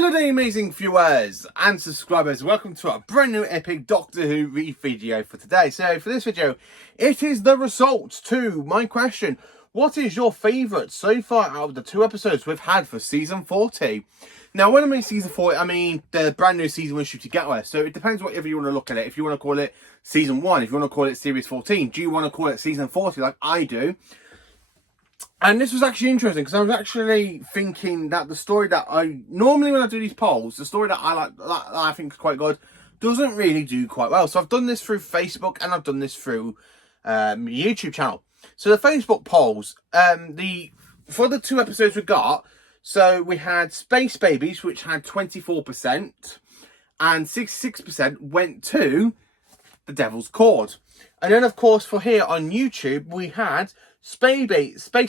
Hello there, amazing viewers and subscribers. Welcome to a brand new epic Doctor Who video for today. So for this video, it is the results to my question. What is your favourite so far out of the 2 episodes we've had for season 40? Now, when I mean season 40, I mean the brand new season we're shooting together. So it depends whatever you want to look at it. If you want to call it season 1, if you want to call it series 14, do you want to call it season 40 like I do? And this was actually interesting because I was actually thinking that the story that I normally, when I do these polls, the story that I like, that I think is quite good, doesn't really do quite well. So I've done this through Facebook and I've done this through my YouTube channel. So the Facebook polls, for the 2 episodes we got, so we had Space Babies, which had 24%, and 66% went to The Devil's Cord. And then, of course, for here on YouTube, we had Space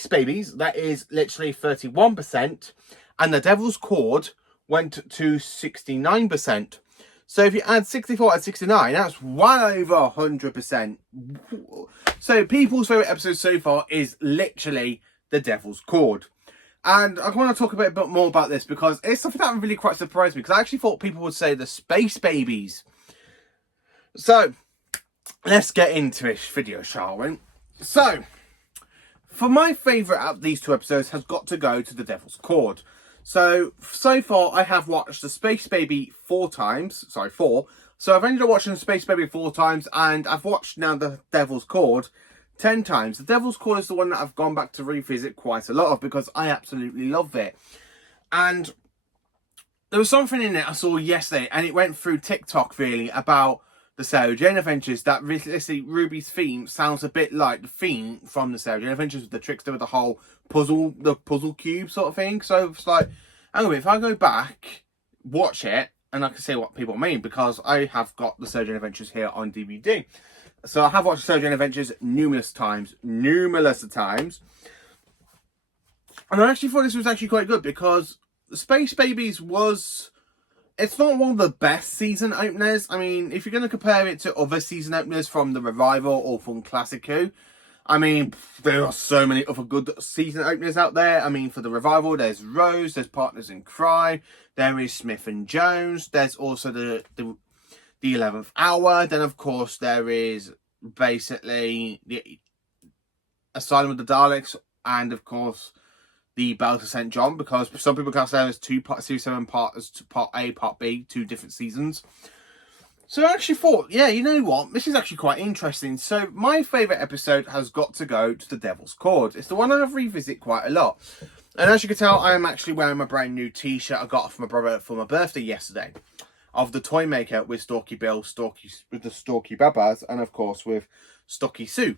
Babies, that is literally 31%, and The Devil's Cord went to 69%. So if you add 64 and 69, that's well over 100%. So people's favourite episode so far is literally The Devil's Cord. And I want to talk a bit more about this because it's something that really quite surprised me, because I actually thought people would say the Space Babies. So let's get into this video, shall we? So, for my favourite out of these 2 episodes has got to go to The Devil's Cord. So far I have watched the Space Baby 4 times. Sorry, 4. So I've ended up watching the Space Baby 4 times, and I've watched now The Devil's Cord 10 times. The Devil's Cord is the one that I've gone back to revisit quite a lot of because I absolutely love it. And there was something in it I saw yesterday, and it went through TikTok really, about the Sarah Jane Adventures, that really Ruby's theme sounds a bit like the theme from the Sarah Jane Adventures with the trickster with the whole puzzle, the puzzle cube sort of thing. So it's like, anyway, if I go back, watch it, and I can see what people mean, because I have got the Sarah Jane Adventures here on DVD. So I have watched the Sarah Jane Adventures numerous times. And I actually thought this was actually quite good, because the Space Babies was... It's not one of the best season openers. I mean, if you're going to compare it to other season openers from the Revival or from Classic Who, I mean, there are so many other good season openers out there. I mean, for the Revival, there's Rose, there's Partners in Crime, there is Smith and Jones, there's also the 11th Hour. Then, of course, there is basically the Asylum of the Daleks, and, of course, the Battle to St. John, because some people class them as 2 part series 7 part A, part B, 2 different seasons. So I actually thought, yeah, you know what, this is actually quite interesting. So my favourite episode has got to go to The Devil's Cord. It's the one I've revisited quite a lot. And as you can tell, I am actually wearing my brand new t-shirt I got off my brother for my birthday yesterday, of the Toy Maker with Storky Bill, with the Storky Babas, and of course with Stocky Sue.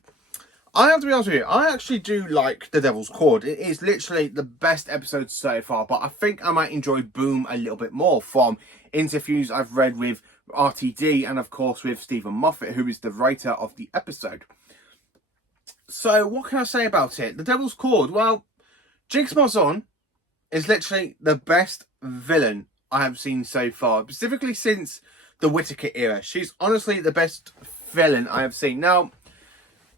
I have to be honest with you, I actually do like The Devil's Cord. It is literally the best episode so far, but I think I might enjoy Boom a little bit more from interviews I've read with RTD and of course with Stephen Moffat, who is the writer of the episode. So what can I say about it? The Devil's Cord, well, Jinx Monsoon is literally the best villain I have seen so far, specifically since the Whittaker era. She's honestly the best villain I have seen. Now,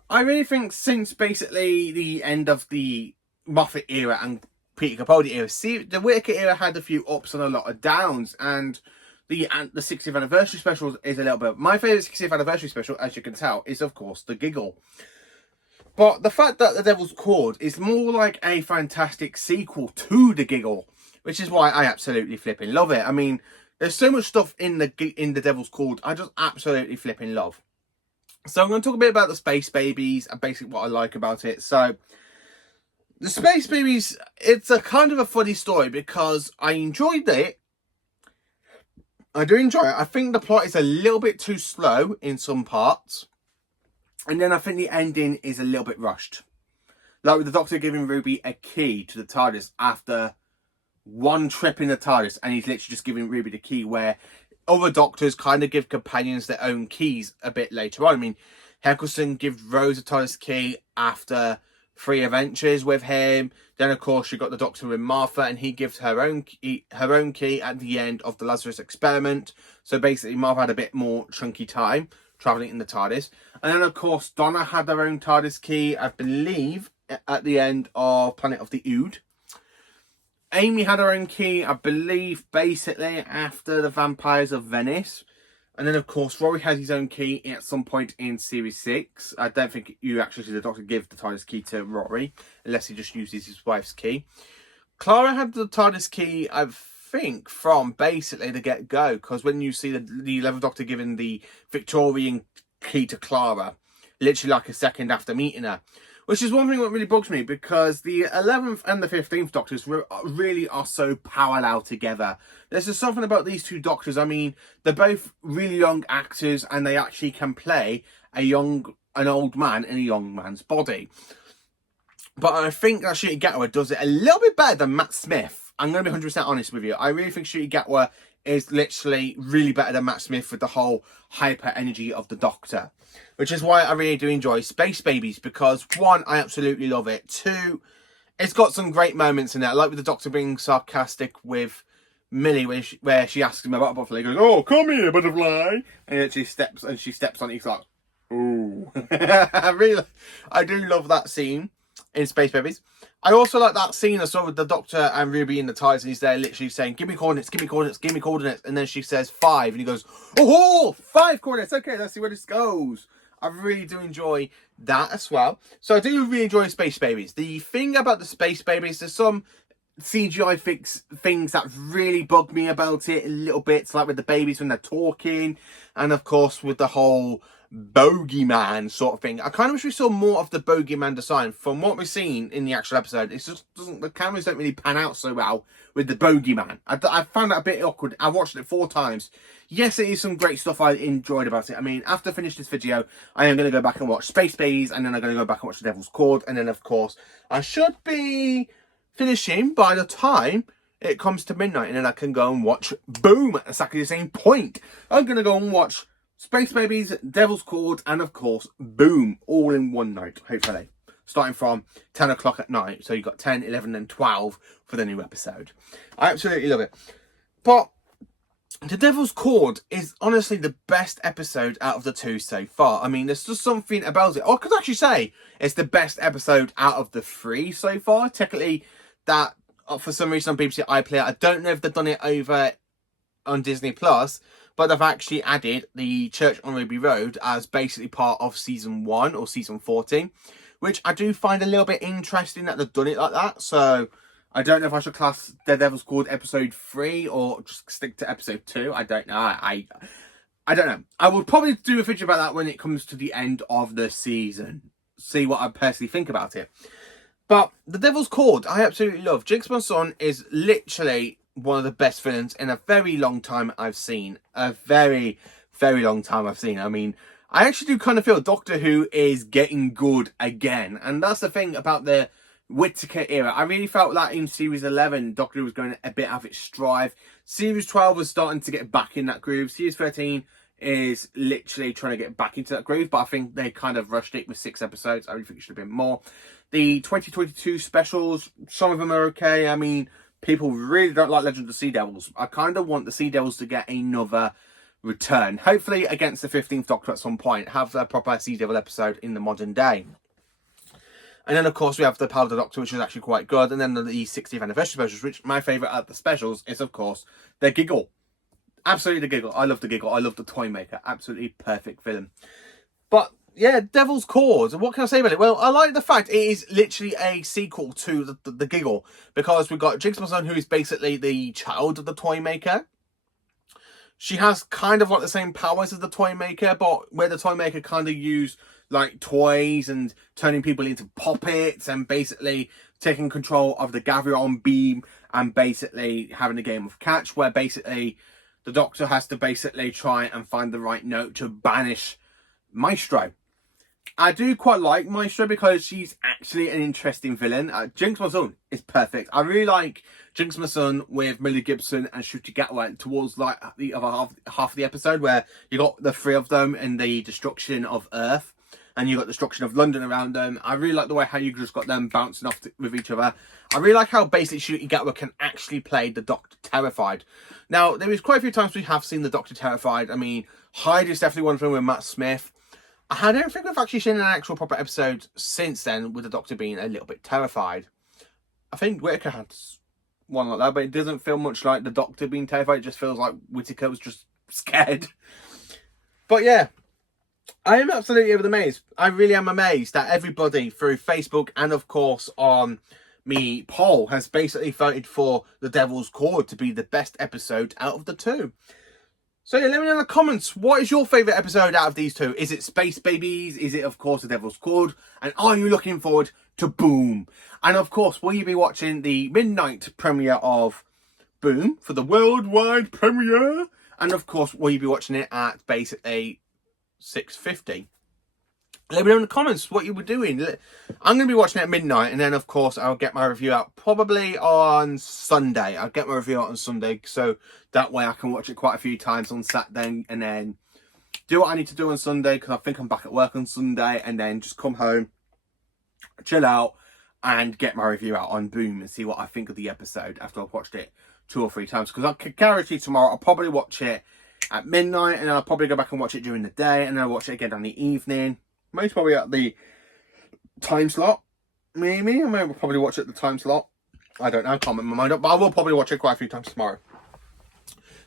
I really think since basically the end of the Moffat era and Peter Capaldi era, the Whittaker era had a few ups and a lot of downs, and the 60th anniversary special is a little bit... My favourite 60th anniversary special, as you can tell, is of course The Giggle. But the fact that The Devil's Cord is more like a fantastic sequel to The Giggle, which is why I absolutely flipping love it. I mean, there's so much stuff in the Devil's Cord I just absolutely flipping love. So I'm going to talk a bit about the Space Babies and basically what I like about it. So the Space Babies, it's a kind of a funny story because I enjoyed it. I do enjoy it. I think the plot is a little bit too slow in some parts. And then I think the ending is a little bit rushed. Like with the Doctor giving Ruby a key to the TARDIS after one trip in the TARDIS. And he's literally just giving Ruby the key, where other Doctors kind of give companions their own keys a bit later on. I mean, Eccleston gives Rose a TARDIS key after 3 adventures with him. Then, of course, you got the Doctor with Martha, and he gives her own key at the end of the Lazarus experiment. So basically, Martha had a bit more chunky time travelling in the TARDIS. And then, of course, Donna had their own TARDIS key, I believe, at the end of Planet of the Ood. Amy had her own key, I believe, basically after the Vampires of Venice. And then, of course, Rory has his own key at some point in Series 6. I don't think you actually see the Doctor give the TARDIS key to Rory, unless he just uses his wife's key. Clara had the TARDIS key, I think, from basically the get-go, because when you see the 11th Doctor giving the Victorian key to Clara, literally like a second after meeting her, which is one thing that really bugs me, because the 11th and the 15th Doctors really are so parallel together. There's just something about these two Doctors. I mean, they're both really young actors, and they actually can play an old man in a young man's body. But I think that Ncuti Gatwa does it a little bit better than Matt Smith. I'm going to be 100% honest with you. I really think Ncuti Gatwa is literally really better than Matt Smith with the whole hyper energy of the Doctor. Which is why I really do enjoy Space Babies, because one, I absolutely love it. Two, it's got some great moments in there. Like with the Doctor being sarcastic with Millie, where she asks him about a butterfly. He goes, "Oh, come here, butterfly!" And then she steps on it. He's like, "Ooh." I do love that scene in Space Babies. I also like that scene I saw with the Doctor and Ruby in the TARDIS, and he's there literally saying, "Give me coordinates, give me coordinates, give me coordinates." And then she says 5, and he goes, "Oh, 5 coordinates. Okay, let's see where this goes." I really do enjoy that as well. So I do really enjoy Space Babies. The thing about the Space Babies, there's some CGI things that really bug me about it a little bit, like with the babies when they're talking, and of course with the whole bogeyman sort of thing. I kind of wish we saw more of the bogeyman design. From what we've seen in the actual episode, it's just the cameras don't really pan out so well with the bogeyman. I found that a bit awkward. I watched it 4 times. Yes, it is some great stuff I enjoyed about it. I mean, after I finish this video, I am going to go back and watch Space Babies, and then I'm going to go back and watch The Devil's Cord, and then of course I should be finishing by the time it comes to midnight, and then I can go and watch Boom at exactly the same point. I'm going to go and watch Space Babies, Devil's Cord, and of course Boom, all in one night, hopefully, starting from 10 o'clock at night. So you've got 10, 11 and 12 for the new episode. I absolutely love it. But The Devil's Cord is honestly the best episode out of the 2 so far. I mean, there's just something about it. I could actually say it's the best episode out of the 3 so far. Technically, that for some reason on BBC iPlayer, I don't know if they've done it over on Disney Plus, but they've actually added the Church on Ruby Road as basically part of season 1 or season 14, which I do find a little bit interesting that they've done it like that. So I don't know if I should class The Devil's Cord episode 3 or just stick to episode 2. I don't know. I don't know. I will probably do a video about that when it comes to the end of the season. See what I personally think about it. But The Devil's Cord, I absolutely love. Jinx Monsoon is literally one of the best villains in a very long time I've seen. A very, very long time I've seen. I mean, I actually do kind of feel Doctor Who is getting good again. And that's the thing about the Whittaker era. I really felt that in Series 11, Doctor Who was going a bit out of its stride. Series 12 was starting to get back in that groove. Series 13 is literally trying to get back into that groove, but I think they kind of rushed it with 6 episodes. I really think it should have been more. The 2022 specials, some of them are okay. I mean, people really don't like Legend of the Sea Devils. I kind of want the Sea Devils to get another return. Hopefully against the 15th Doctor at some point. Have a proper Sea Devil episode in the modern day. And then, of course, we have the Power of the Doctor, which is actually quite good. And then the 60th anniversary specials, which my favourite of the specials is, of course, the Giggle. Absolutely the Giggle. I love the Giggle. I love the Toymaker. Absolutely perfect villain. But yeah, Devil's Cord. What can I say about it? Well, I like the fact it is literally a sequel to the Giggle, because we've got Jinx Monsoon, who is basically the child of the Toymaker. She has kind of like the same powers as the Toymaker, but where the Toymaker kind of used like toys and turning people into puppets and basically taking control of the Gavion beam and basically having a game of catch, where basically the Doctor has to basically try and find the right note to banish Maestro. I do quite like Maestro because she's actually an interesting villain. Jinx Monsoon is perfect. I really like Jinx Monsoon with Millie Gibson and Ncuti Gatwa towards like the other half of the episode, where you got the 3 of them in the destruction of Earth and you got destruction of London around them. I really like the way how you just got them bouncing off with each other. I really like how basically Ncuti Gatwa can actually play the Doctor terrified. Now, there is quite a few times we have seen the Doctor terrified. I mean, Hyde is definitely one thing with Matt Smith. I don't think we've actually seen an actual proper episode since then with the Doctor being a little bit terrified. I think Whittaker has one like that, but it doesn't feel much like the Doctor being terrified. It just feels like Whittaker was just scared. But yeah, I am absolutely amazed. I really am amazed that everybody through Facebook and of course on me poll has basically voted for The Devil's Cord to be the best episode out of the two. So yeah, let me know in the comments, what is your favourite episode out of these two? Is it Space Babies? Is it, of course, The Devil's Cord? And are you looking forward to Boom? And of course, will you be watching the midnight premiere of Boom for the worldwide premiere? And of course, will you be watching it at basically 6:50? Let me know in the comments what you were doing. I'm going to be watching it at midnight, and then of course I'll get my review out probably on Sunday. I'll get my review out on Sunday, so that way I can watch it quite a few times on Saturday, and then do what I need to do on Sunday, because I think I'm back at work on Sunday, and then just come home, chill out, and get my review out on Boom and see what I think of the episode after I've watched it 2 or 3 times. Because I can guarantee tomorrow I'll probably watch it at midnight, and then I'll probably go back and watch it during the day, and then I'll watch it again in the evening. Most probably at the time slot. Maybe. I may probably watch it at the time slot. I don't know. I can't make my mind up. But I will probably watch it quite a few times tomorrow.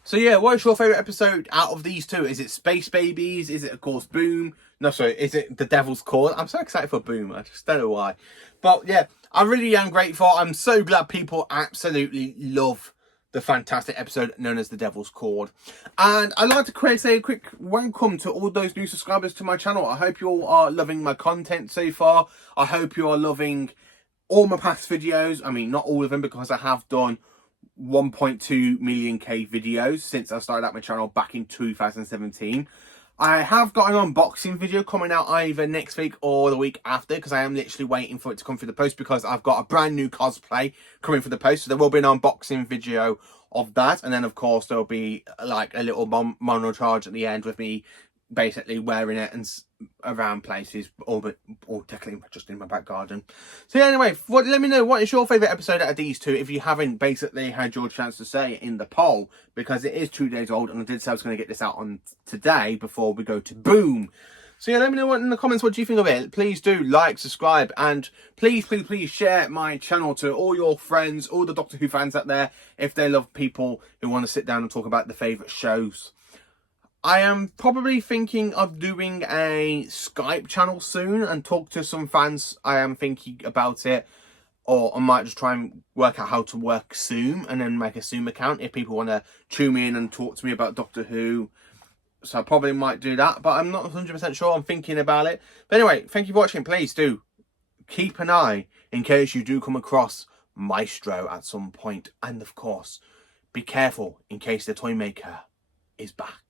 So yeah, what is your favourite episode out of these two? Is it Space Babies? Is it, of course, Boom? No, sorry. Is it The Devil's Cord? I'm so excited for Boom. I just don't know why. But yeah, I really am grateful. I'm so glad people absolutely love the fantastic episode known as The Devil's Cord. And I'd like to say a quick welcome to all those new subscribers to my channel. I hope you all are loving my content so far. I hope you are loving all my past videos. I mean, not all of them, because I have done 1.2 million videos since I started out my channel back in 2017. I have got an unboxing video coming out either next week or the week after, because I am literally waiting for it to come through the post, because I've got a brand new cosplay coming for the post. So there will be an unboxing video of that, and then of course there'll be like a little montage at the end with me basically wearing it and around places, or technically just in my back garden. So yeah, anyway, let me know what is your favourite episode out of these two, if you haven't basically had your chance to say in the poll, because it is 2 days old, and I did say I was going to get this out on today before we go to Boom. So yeah, let me know in the comments what do you think of it. Please do like, subscribe, and please share my channel to all your friends, all the Doctor Who fans out there, if they love people who want to sit down and talk about their favourite shows. I am probably thinking of doing a Skype channel soon and talk to some fans. I am thinking about it. Or I might just try and work out how to work Zoom and then make a Zoom account if people want to tune me in and talk to me about Doctor Who. So I probably might do that, but I'm not 100% sure. I'm thinking about it. But anyway, thank you for watching. Please do keep an eye in case you do come across Maestro at some point. And of course, be careful in case the toy maker is back.